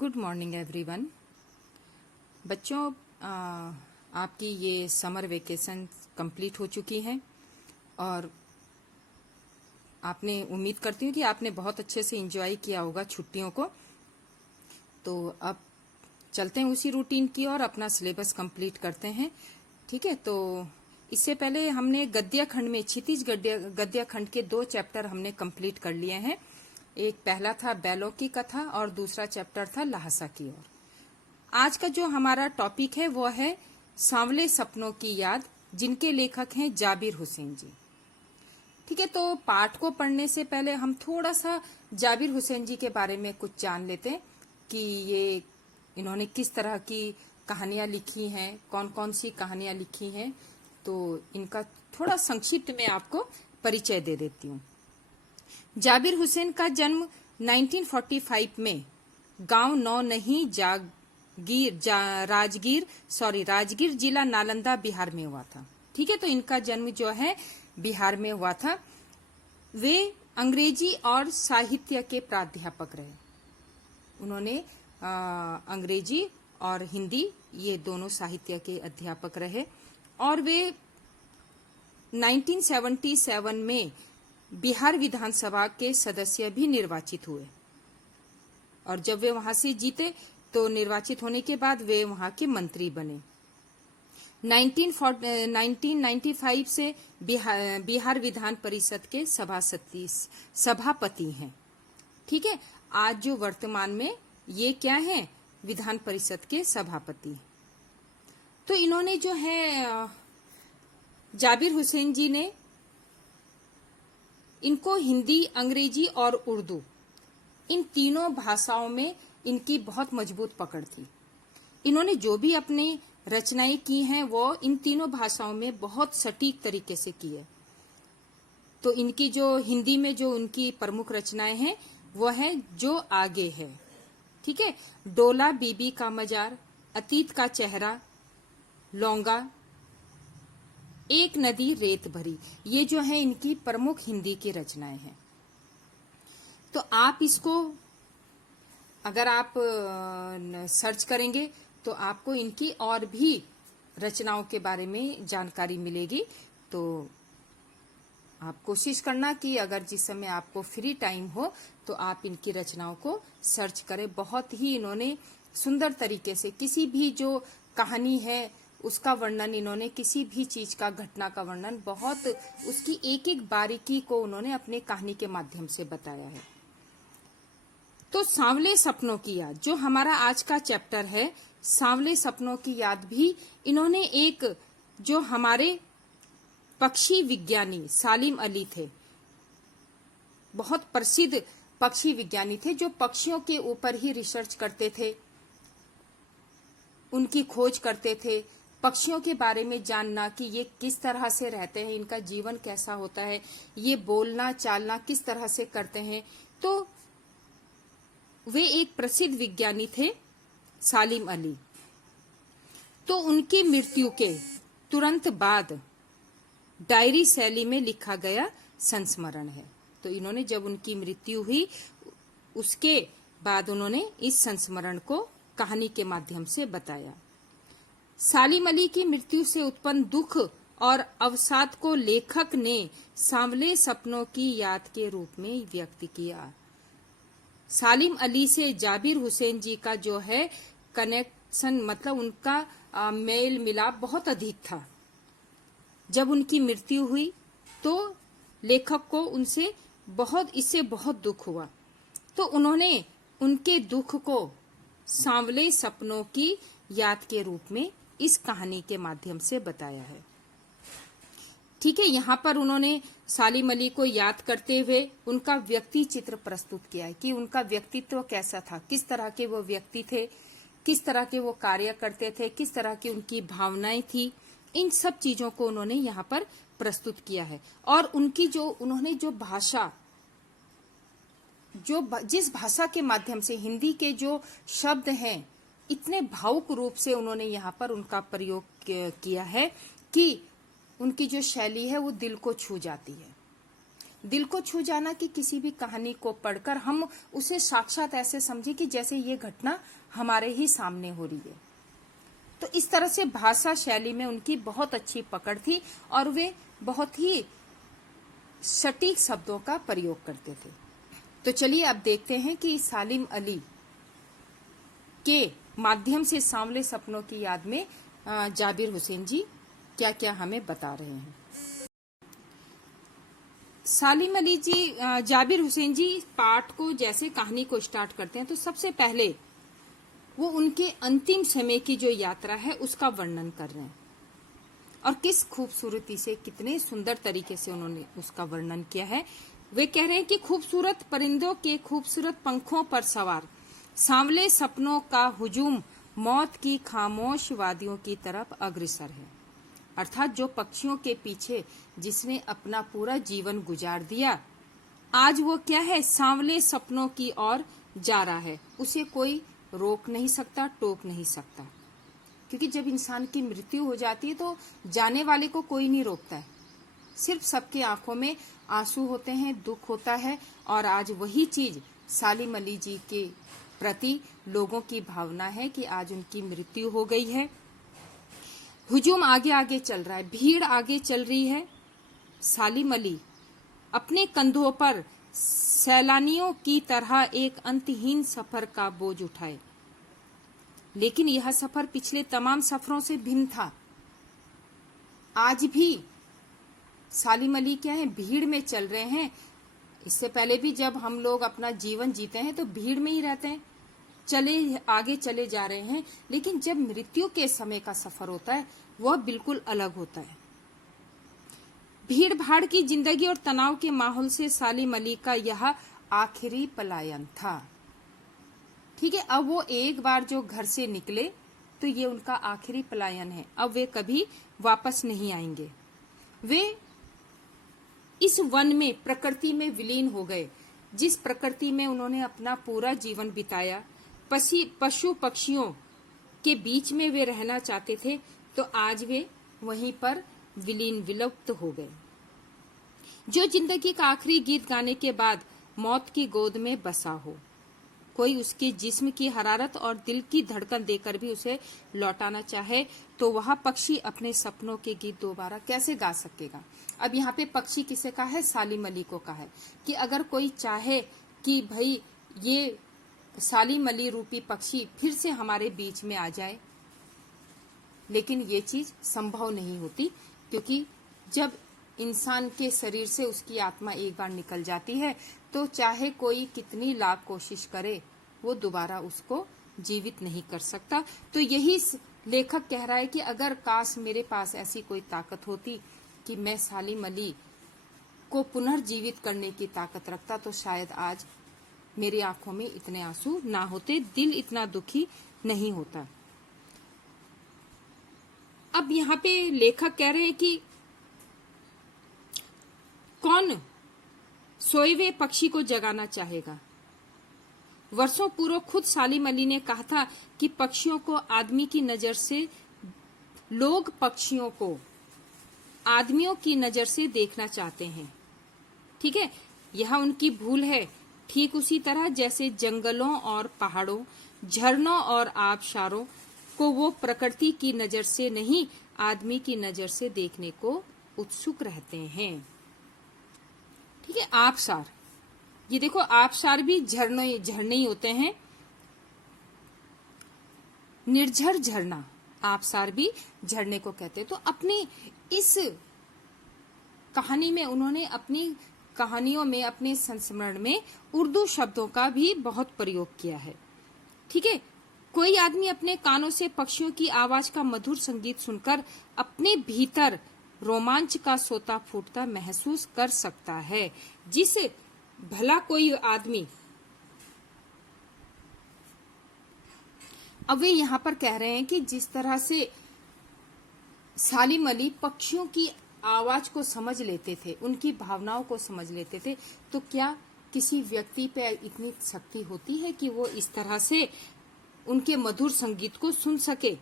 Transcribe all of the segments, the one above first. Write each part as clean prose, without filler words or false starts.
Good morning everyone. बच्चों, आपकी ये समर वेकेशन कंप्लीट हो चुकी हैं और आपने उम्मीद करती हूँ कि आपने बहुत अच्छे से एंजॉय किया होगा छुट्टियों को। तो अब चलते हैं उसी रूटीन की और अपना सिलेबस कंप्लीट करते हैं। ठीक है, तो इससे पहले हमने गद्य खंड में क्षितिज गद्य खंड के 2 चैप्टर हमने कंप्लीट कर लिए हैं। एक पहला था बैलों की कथा और दूसरा चैप्टर था लहसा की ओर। आज का जो हमारा टॉपिक है वो है सांवले सपनों की याद, जिनके लेखक हैं जाबिर हुसैन जी। ठीक है, तो पाठ को पढ़ने से पहले हम थोड़ा सा जाबिर हुसैन जी के बारे में कुछ जान लेते हैं कि इन्होंने किस तरह की कहानियां लिखी हैं, कौन कौन सी कहानियां लिखी हैं। तो इनका थोड़ा संक्षिप्त में आपको परिचय दे देती हूँ। जाबिर हुसैन का जन्म 1945 में गांव नौनही राजगीर जिला नालंदा बिहार में हुआ था। ठीक है, तो इनका जन्म जो है बिहार में हुआ था। वे अंग्रेजी और साहित्य के प्राध्यापक रहे। उन्होंने अंग्रेजी और हिंदी ये दोनों साहित्य के अध्यापक रहे और वे 1977 में बिहार विधानसभा के सदस्य भी निर्वाचित हुए और जब वे वहां से जीते तो निर्वाचित होने के बाद वे वहां के मंत्री बने। 1995 से बिहार विधान परिषद के सभापति हैं। ठीक है, आज जो वर्तमान में ये क्या है, विधान परिषद के सभापति। तो इन्होंने जो है जाबिर हुसैन जी ने इनको हिंदी, अंग्रेजी और उर्दू इन तीनों भाषाओं में इनकी बहुत मजबूत पकड़ थी। इन्होंने जो भी अपनी रचनाएं की हैं वो इन तीनों भाषाओं में बहुत सटीक तरीके से की है। तो इनकी जो हिंदी में जो उनकी प्रमुख रचनाएं हैं वो है जो आगे है। ठीक है, डोला बीबी का मजार, अतीत का चेहरा, लौंगा, एक नदी रेत भरी, ये जो है इनकी प्रमुख हिंदी की रचनाएं हैं। तो आप इसको अगर आप सर्च करेंगे तो आपको इनकी और भी रचनाओं के बारे में जानकारी मिलेगी। तो आप कोशिश करना कि अगर जिस समय आपको फ्री टाइम हो तो आप इनकी रचनाओं को सर्च करें। बहुत ही इन्होंने सुंदर तरीके से किसी भी जो कहानी है उसका वर्णन, इन्होंने किसी भी चीज का, घटना का वर्णन बहुत उसकी एक एक बारीकी को उन्होंने अपने कहानी के माध्यम से बताया है। तो सांवले सपनों की याद, जो हमारा आज का चैप्टर है सांवले सपनों की याद, भी इन्होंने एक जो हमारे पक्षी विज्ञानी सालिम अली थे, बहुत प्रसिद्ध पक्षी विज्ञानी थे जो पक्षियों के ऊपर ही रिसर्च करते थे, उनकी खोज करते थे, पक्षियों के बारे में जानना कि ये किस तरह से रहते हैं, इनका जीवन कैसा होता है, ये बोलना चालना किस तरह से करते हैं। तो वे एक प्रसिद्ध विज्ञानी थे सालिम अली। तो उनकी मृत्यु के तुरंत बाद डायरी शैली में लिखा गया संस्मरण है। तो इन्होंने जब उनकी मृत्यु हुई उसके बाद उन्होंने इस संस्मरण को कहानी के माध्यम से बताया। सालिम अली की मृत्यु से उत्पन्न दुख और अवसाद को लेखक ने सांवले सपनों की याद के रूप में व्यक्त किया। सालिम अली से जाबिर हुसैन जी का जो है कनेक्शन, मतलब उनका मेल मिलाप बहुत अधिक था। जब उनकी मृत्यु हुई तो लेखक को इससे बहुत दुख हुआ। तो उन्होंने उनके दुख को सांवले सपनों की याद के रूप में इस कहानी के माध्यम से बताया है। ठीक है, यहाँ पर उन्होंने सालिम अली को याद करते हुए उनका व्यक्ति चित्र प्रस्तुत किया है कि उनका व्यक्तित्व कैसा था, किस तरह के वो व्यक्ति थे, किस तरह के वो कार्य करते थे, किस तरह की उनकी भावनाएं थी। इन सब चीजों को उन्होंने यहाँ पर प्रस्तुत किया है। और उनकी उन्होंने जो भाषा, जिस भाषा के माध्यम से हिंदी के जो शब्द हैं, इतने भावुक रूप से उन्होंने यहाँ पर उनका प्रयोग किया है कि उनकी जो शैली है वो दिल को छू जाती है। दिल को छू जाना कि किसी भी कहानी को पढ़कर हम उसे साक्षात ऐसे समझे कि जैसे ये घटना हमारे ही सामने हो रही है। तो इस तरह से भाषा शैली में उनकी बहुत अच्छी पकड़ थी और वे बहुत ही सटीक शब्दों का प्रयोग करते थे। तो चलिए अब देखते हैं कि सालिम अली के माध्यम से सांवले सपनों की याद में जाबिर हुसैन जी क्या क्या हमें बता रहे हैं। सालिम अली जी, जाबिर हुसैन जी पाठ को जैसे कहानी को स्टार्ट करते हैं तो सबसे पहले वो उनके अंतिम समय की जो यात्रा है उसका वर्णन कर रहे हैं और किस खूबसूरती से, कितने सुंदर तरीके से उन्होंने उसका वर्णन किया है। वे कह रहे हैं कि खूबसूरत परिंदों के खूबसूरत पंखों पर सवार सांवले सपनों का हुजूम मौत की खामोश वादियों की तरफ अग्रसर है। अर्थात जो पक्षियों के पीछे जिसने अपना पूरा जीवन गुजार दिया, आज वो क्या है, सांवले सपनों की ओर जा रहा है। उसे कोई रोक नहीं सकता, टोक नहीं सकता, क्योंकि जब इंसान की मृत्यु हो जाती है तो जाने वाले को कोई नहीं रोकता है। सिर्फ सबके आंखों में आंसू होते हैं, दुख होता है। और आज वही चीज सालिम अली जी के प्रति लोगों की भावना है कि आज उनकी मृत्यु हो गई है। हुजूम आगे आगे चल रहा है, भीड़ आगे चल रही है। सालिम अली अपने कंधों पर सैलानियों की तरह एक अंतहीन सफर का बोझ उठाए, लेकिन यह सफर पिछले तमाम सफरों से भिन्न था। आज भी सालिम अली क्या है, भीड़ में चल रहे हैं। इससे पहले भी जब हम लोग अपना जीवन जीते हैं तो भीड़ में ही रहते हैं, आगे चले जा रहे हैं। लेकिन जब मृत्यु के समय का सफर होता है वह बिल्कुल अलग होता है। भीड़ भाड़ की जिंदगी और तनाव के माहौल से सालिम अली का यह आखिरी पलायन था। ठीक है, अब वो एक बार जो घर से निकले तो ये उनका आखिरी पलायन है। अब वे कभी वापस नहीं आएंगे। वे इस वन में, प्रकृति में विलीन हो गए। जिस प्रकृति में उन्होंने अपना पूरा जीवन बिताया, पशु पक्षियों के बीच में वे रहना चाहते थे, तो आज वे वहीं पर विलुप्त हो गए। जो जिंदगी का आखिरी गीत गाने के बाद मौत की गोद में बसा हो, कोई उसके जिस्म की हरारत और दिल की धड़कन देकर भी उसे लौटाना चाहे, तो वह पक्षी अपने सपनों के गीत दोबारा कैसे गा सकेगा। अब यहाँ पे पक्षी किसे कहा है, सालिम अली को कहा है कि अगर कोई चाहे कि भाई ये सालिम अली रूपी पक्षी फिर से हमारे बीच में आ जाए, लेकिन ये चीज संभव नहीं होती, क्योंकि जब इंसान के शरीर से उसकी आत्मा एक बार निकल जाती है तो चाहे कोई कितनी लाख कोशिश करे वो दोबारा उसको जीवित नहीं कर सकता। तो यही लेखक कह रहा है कि अगर काश मेरे पास ऐसी कोई ताकत होती कि मैं सालिम अली को पुनर्जीवित करने की ताकत रखता, तो शायद आज मेरी आंखों में इतने आंसू ना होते, दिल इतना दुखी नहीं होता। अब यहाँ पे लेखक कह रहे हैं कि कौन सोए हुए पक्षी को जगाना चाहेगा। वर्षों पूर्व खुद सालिम अली ने कहा था कि पक्षियों को आदमी की नजर से, लोग पक्षियों को आदमियों की नजर से देखना चाहते हैं। ठीक है, यह उनकी भूल है। ठीक उसी तरह जैसे जंगलों और पहाड़ों, झरनों और आबशारों को वो प्रकृति की नजर से नहीं, आदमी की नजर से देखने को उत्सुक रहते हैं। ठीक है, आबशार, ये देखो आबशार भी झरने ही होते हैं। निर्झर झरना, आबशार भी झरने को कहते हैं। तो अपनी इस कहानी में उन्होंने, अपनी कहानियों में, अपने संस्मरण में उर्दू शब्दों का भी बहुत प्रयोग किया है। ठीक है, कोई आदमी अपने कानों से पक्षियों की आवाज का मधुर संगीत सुनकर अपने भीतर रोमांच का सोता फूटता महसूस कर सकता है। जिसे भला कोई आदमी, अब वे यहाँ पर कह रहे हैं कि जिस तरह से सालिम अली पक्षियों की आवाज को समझ लेते थे, उनकी भावनाओं को समझ लेते थे, तो क्या किसी व्यक्ति पे इतनी शक्ति होती है कि वो इस तरह से उनके मधुर संगीत को सुन सके,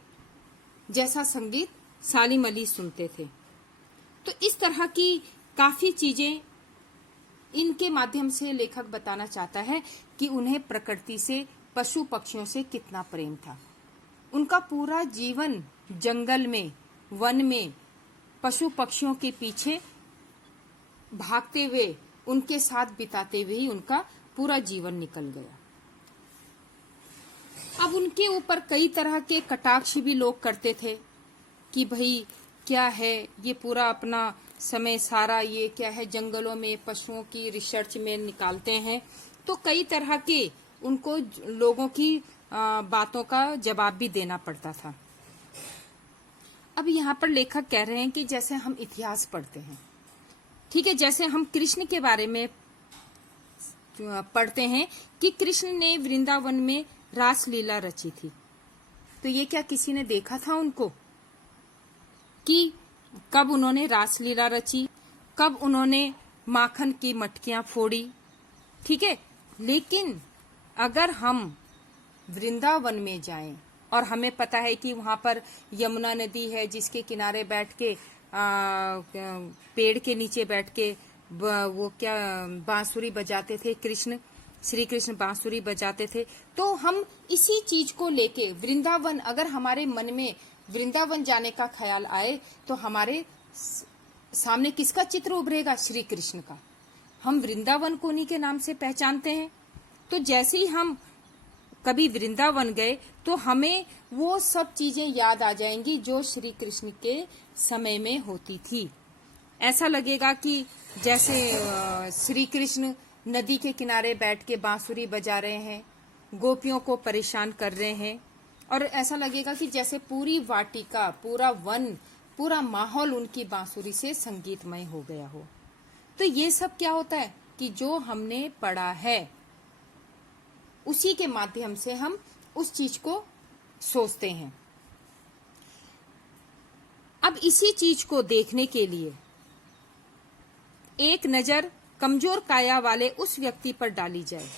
जैसा संगीत सालिम अली सुनते थे। तो इस तरह की काफी चीजें इनके माध्यम से लेखक बताना चाहता है कि उन्हें प्रकृति से, पशु पक्षियों से कितना प्रेम था। उनका पूरा जीवन जंगल में, वन में, पशु पक्षियों के पीछे भागते हुए, उनके साथ बिताते हुए ही उनका पूरा जीवन निकल गया। अब उनके ऊपर कई तरह के कटाक्ष भी लोग करते थे कि भाई क्या है ये, पूरा अपना समय सारा ये क्या है जंगलों में पशुओं की रिसर्च में निकालते हैं। तो कई तरह के उनको लोगों की बातों का जवाब भी देना पड़ता था। अब यहाँ पर लेखक कह रहे हैं कि जैसे हम इतिहास पढ़ते हैं, ठीक है, जैसे हम कृष्ण के बारे में पढ़ते हैं कि कृष्ण ने वृंदावन में रासलीला रची थी। तो ये क्या किसी ने देखा था उनको कि कब उन्होंने रासलीला रची, कब उन्होंने माखन की मटकियां फोड़ी, ठीक है। लेकिन अगर हम वृंदावन में जाएं और हमें पता है कि वहां पर यमुना नदी है जिसके किनारे बैठ के पेड़ के नीचे बैठ के वो क्या बांसुरी बजाते थे, श्री कृष्ण बांसुरी बजाते थे। तो हम इसी चीज को लेके वृंदावन, अगर हमारे मन में वृंदावन जाने का ख्याल आए तो हमारे सामने किसका चित्र उभरेगा? श्री कृष्ण का। हम वृंदावन को उन्हीं के नाम से पहचानते हैं। तो जैसे ही हम कभी वृंदावन गए तो हमें वो सब चीजें याद आ जाएंगी जो श्री कृष्ण के समय में होती थी। ऐसा लगेगा कि जैसे श्री कृष्ण नदी के किनारे बैठ के बांसुरी बजा रहे हैं, गोपियों को परेशान कर रहे हैं, और ऐसा लगेगा कि जैसे पूरी वाटिका, पूरा वन, पूरा माहौल उनकी बांसुरी से संगीतमय हो गया हो। तो ये सब क्या होता है कि जो हमने पढ़ा है उसी के माध्यम से हम उस चीज को सोचते हैं। अब इसी चीज को देखने के लिए एक नजर कमजोर काया वाले उस व्यक्ति पर डाली जाए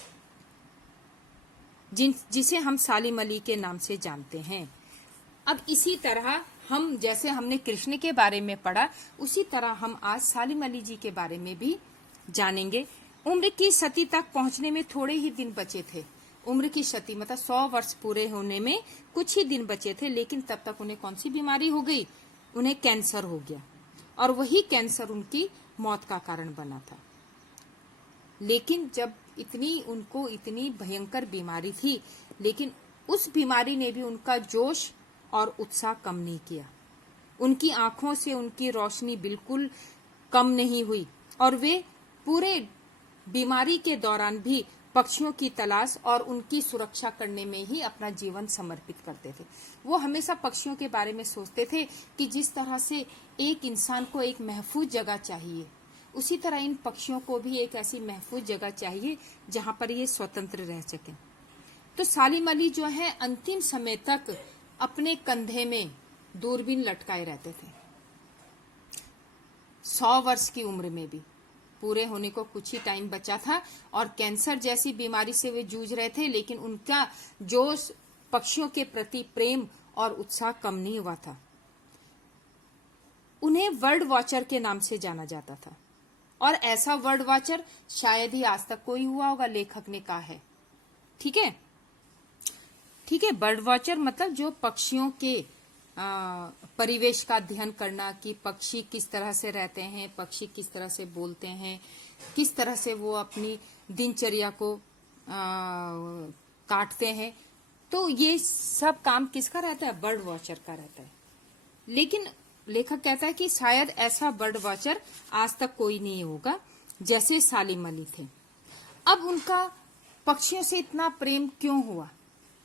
जिसे हम सालिम अली के नाम से जानते हैं। अब इसी तरह हम, जैसे हमने कृष्ण के बारे में पढ़ा, उसी तरह हम आज सालिम अली जी के बारे में भी जानेंगे। उम्र की सती तक पहुंचने में थोड़े ही दिन बचे थे। उम्र की सती मतलब 100 वर्ष पूरे होने में कुछ ही दिन बचे थे, लेकिन तब तक उन्हें कौन सी बीमारी हो गई? उन्हें कैंसर हो गया, और वही कैंसर उनकी मौत का कारण बना था। लेकिन जब उनको इतनी भयंकर बीमारी थी, लेकिन उस बीमारी ने भी उनका जोश और उत्साह कम नहीं किया। उनकी आंखों से उनकी रोशनी बिल्कुल कम नहीं हुई, और वे पूरे बीमारी के दौरान भी पक्षियों की तलाश और उनकी सुरक्षा करने में ही अपना जीवन समर्पित करते थे। वो हमेशा पक्षियों के बारे में सोचते थे कि जिस तरह से एक इंसान को एक महफूज जगह चाहिए, उसी तरह इन पक्षियों को भी एक ऐसी महफूज जगह चाहिए जहां पर ये स्वतंत्र रह सकें। तो सालिम अली जो है अंतिम समय तक अपने कंधे में दूरबीन लटकाए रहते थे। 100 वर्ष की उम्र में भी पूरे होने को कुछ ही टाइम बचा था, और कैंसर जैसी बीमारी से वे जूझ रहे थे, लेकिन उनका जोश, पक्षियों के प्रति प्रेम और उत्साह कम नहीं हुआ था। उन्हें वर्ड वॉचर के नाम से जाना जाता था, और ऐसा वर्ड वॉचर शायद ही आज तक कोई हुआ होगा, लेखक ने कहा है। ठीक है, ठीक है। बर्ड वॉचर मतलब जो पक्षियों के परिवेश का अध्ययन करना कि पक्षी किस तरह से रहते हैं, पक्षी किस तरह से बोलते हैं, किस तरह से वो अपनी दिनचर्या को काटते हैं। तो ये सब काम किसका रहता है? बर्ड वॉचर का रहता है। लेकिन लेखक कहता है कि शायद ऐसा बर्ड वॉचर आज तक कोई नहीं होगा जैसे सालिम अली थे। अब उनका पक्षियों से इतना प्रेम क्यों हुआ?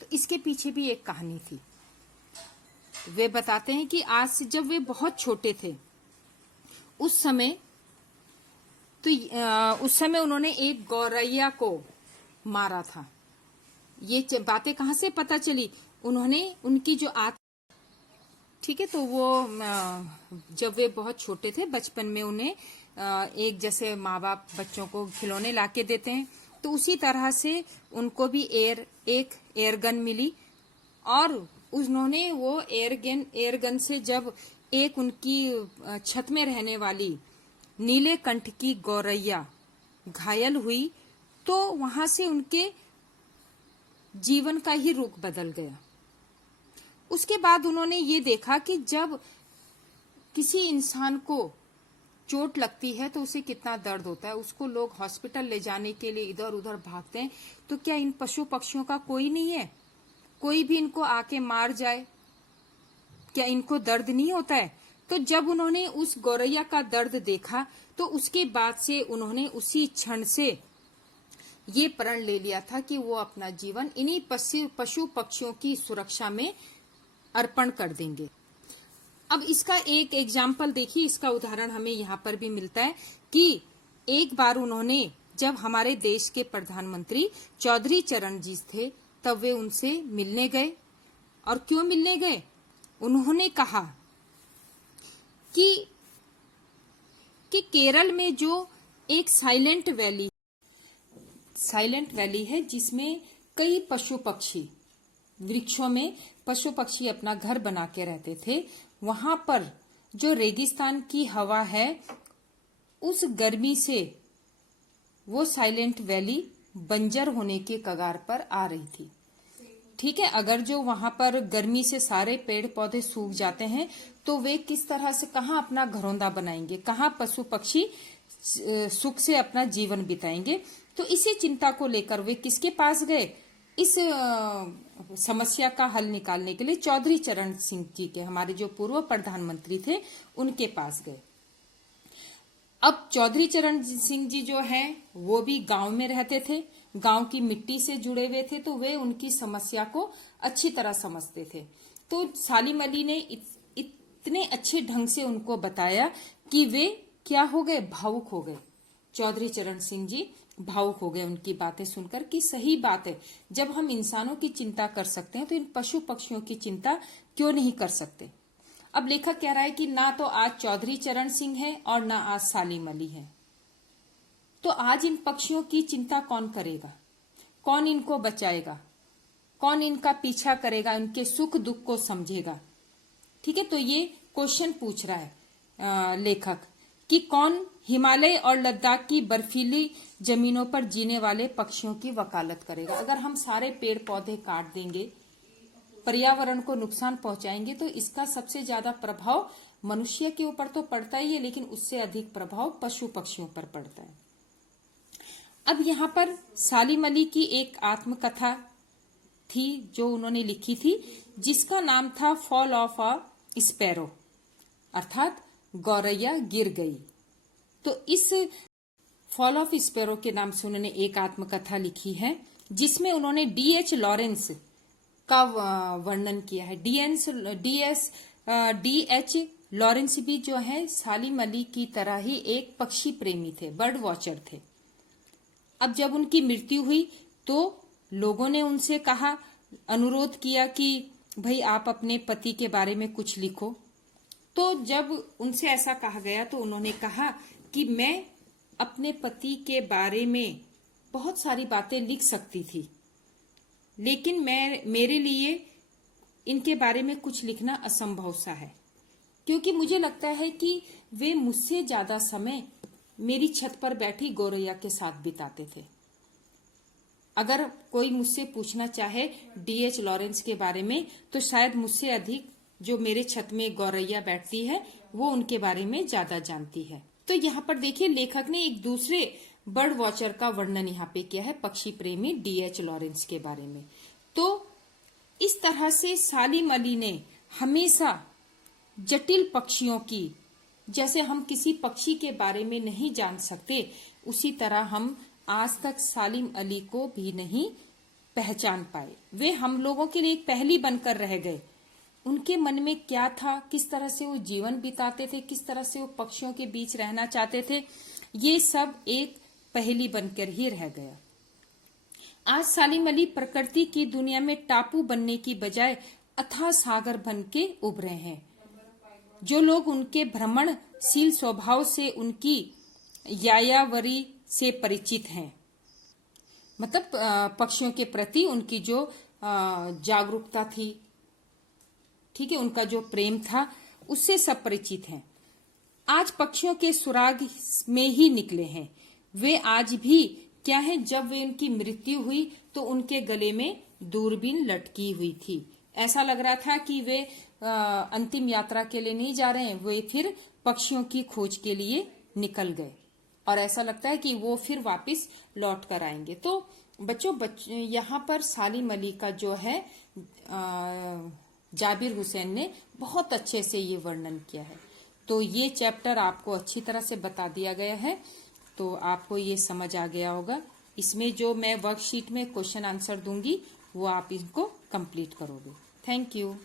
तो इसके पीछे भी एक कहानी थी। वे बताते हैं कि आज से जब वे बहुत छोटे थे, उस समय उन्होंने एक गौरैया को मारा था। ये बातें कहाँ से पता चली? उनकी जो ठीक है, तो वो जब वे बहुत छोटे थे, बचपन में उन्हें एक जैसे माँ बाप बच्चों को खिलौने लाके देते हैं, तो उसी तरह से उनको भी एक एयरगन मिली, और उन्होंने वो एयरगन से जब एक उनकी छत में रहने वाली नीले कंठ की गौरैया घायल हुई तो वहां से उनके जीवन का ही रुख बदल गया। उसके बाद उन्होंने ये देखा कि जब किसी इंसान को चोट लगती है तो उसे कितना दर्द होता है, उसको लोग हॉस्पिटल ले जाने के लिए इधर उधर भागते हैं, तो क्या इन पशु पक्षियों का कोई नहीं है? कोई भी इनको आके मार जाए, क्या इनको दर्द नहीं होता है? तो जब उन्होंने उस गौरैया का दर्द देखा तो उसके बाद से उन्होंने उसी क्षण से ये प्रण ले लिया था कि वो अपना जीवन इन्हीं पशु पक्षियों की सुरक्षा में अर्पण कर देंगे। अब इसका एक एग्जाम्पल देखिए, इसका उदाहरण हमें यहाँ पर भी मिलता है कि एक बार उन्होंने, जब हमारे देश के प्रधानमंत्री चौधरी चरण जी थे, तब वे उनसे मिलने गए। और क्यों मिलने गए? उन्होंने कहा कि केरल में जो एक साइलेंट वैली है जिसमें कई पशु पक्षी, वृक्षों में पशु पक्षी अपना घर बना के रहते थे, वहां पर जो रेगिस्तान की हवा है उस गर्मी से वो साइलेंट वैली बंजर होने के कगार पर आ रही थी। ठीक है, अगर जो वहां पर गर्मी से सारे पेड़ पौधे सूख जाते हैं तो वे किस तरह से, कहाँ अपना घरौंदा बनाएंगे, कहाँ पशु पक्षी सुख से अपना जीवन बिताएंगे? तो इसी चिंता को लेकर वे किसके पास गए? इस समस्या का हल निकालने के लिए चौधरी चरण सिंह जी के, हमारे जो पूर्व प्रधानमंत्री थे, उनके पास गए। अब चौधरी चरण सिंह जी जो हैं वो भी गांव में रहते थे, गांव की मिट्टी से जुड़े हुए थे, तो वे उनकी समस्या को अच्छी तरह समझते थे। तो सालिम अली ने इतने अच्छे ढंग से उनको बताया कि वे क्या हो गए, भावुक हो गए। चौधरी चरण सिंह जी भावुक हो गए उनकी बातें सुनकर कि सही बात है, जब हम इंसानों की चिंता कर सकते हैं तो इन पशु पक्षियों की चिंता क्यों नहीं कर सकते। अब लेखक कह रहा है कि ना तो आज चौधरी चरण सिंह है और ना आज सालिम अली है, तो आज इन पक्षियों की चिंता कौन करेगा? कौन इनको बचाएगा? कौन इनका पीछा करेगा, इनके सुख दुख को समझेगा? ठीक है, तो ये क्वेश्चन पूछ रहा है लेखक कि कौन हिमालय और लद्दाख की बर्फीली जमीनों पर जीने वाले पक्षियों की वकालत करेगा। अगर हम सारे पेड़ पौधे काट देंगे, पर्यावरण को नुकसान पहुंचाएंगे, तो इसका सबसे ज्यादा प्रभाव मनुष्य के ऊपर तो पड़ता ही है, लेकिन उससे अधिक प्रभाव पशु पक्षियों पर पड़ता है। अब यहाँ पर सालिम अली की एक आत्मकथा थी जो उन्होंने लिखी थी, जिसका नाम था फॉल ऑफ अ स्पैरो, अर्थात गौरैया गिर गई। तो इस फॉल ऑफ स्पैरो के नाम से उन्होंने एक आत्मकथा लिखी है, जिसमें उन्होंने D.H. लॉरेंस का वर्णन किया है। D.H. लॉरेंस भी जो है सालिम अली की तरह ही एक पक्षी प्रेमी थे, बर्ड वॉचर थे। अब जब उनकी मृत्यु हुई तो लोगों ने उनसे कहा, अनुरोध किया कि भाई आप अपने पति के बारे में कुछ लिखो। तो जब उनसे ऐसा कहा गया तो उन्होंने कहा कि मैं अपने पति के बारे में बहुत सारी बातें लिख सकती थी, लेकिन मेरे लिए इनके बारे में कुछ लिखना असंभव सा है, क्योंकि मुझे लगता है कि वे मुझसे ज्यादा समय मेरी छत पर बैठी गौरैया के साथ बिताते थे। अगर कोई मुझसे पूछना चाहे D.H. लॉरेंस के बारे में, तो शायद मुझसे अधिक जो मेरे छत में गौरैया बैठती है वो उनके बारे में ज्यादा जानती है। तो यहाँ पर देखिए लेखक ने एक दूसरे बर्ड वॉचर का वर्णन यहाँ पे किया है, पक्षी प्रेमी D.H. लॉरेंस के बारे में। तो इस तरह से सालिम अली ने हमेशा जटिल पक्षियों की, जैसे हम किसी पक्षी के बारे में नहीं जान सकते, उसी तरह हम आज तक सालिम अली को भी नहीं पहचान पाए। वे हम लोगों के लिए एक पहेली बनकर रह गए। उनके मन में क्या था, किस तरह से वो जीवन बिताते थे, किस तरह से वो पक्षियों के बीच रहना चाहते थे, ये सब एक पहेली बनकर ही रह गया। आज सालिम अली प्रकृति की दुनिया में टापू बनने की बजाय अथाह सागर बन के उभरे हैं। जो लोग उनके भ्रमणशील स्वभाव से, उनकी यायावरी से परिचित हैं, मतलब पक्षियों के प्रति उनकी जो जागरूकता थी, ठीक है, उनका जो प्रेम था, उससे सब परिचित हैं। आज पक्षियों के सुराग में ही निकले हैं। वे आज भी क्या है, जब वे उनकी मृत्यु हुई तो उनके गले में दूरबीन लटकी हुई थी। ऐसा लग रहा था कि वे अंतिम यात्रा के लिए नहीं जा रहे हैं, वे फिर पक्षियों की खोज के लिए निकल गए और ऐसा लगता है कि वो फिर वापस लौट कर आएंगे। तो बच्चों यहाँ पर सालिम अली का जो है जाबिर हुसैन ने बहुत अच्छे से ये वर्णन किया है। तो ये चैप्टर आपको अच्छी तरह से बता दिया गया है, तो आपको ये समझ आ गया होगा। इसमें जो मैं वर्कशीट में क्वेश्चन आंसर दूंगी वो आप इनको कंप्लीट करोगे। Thank you.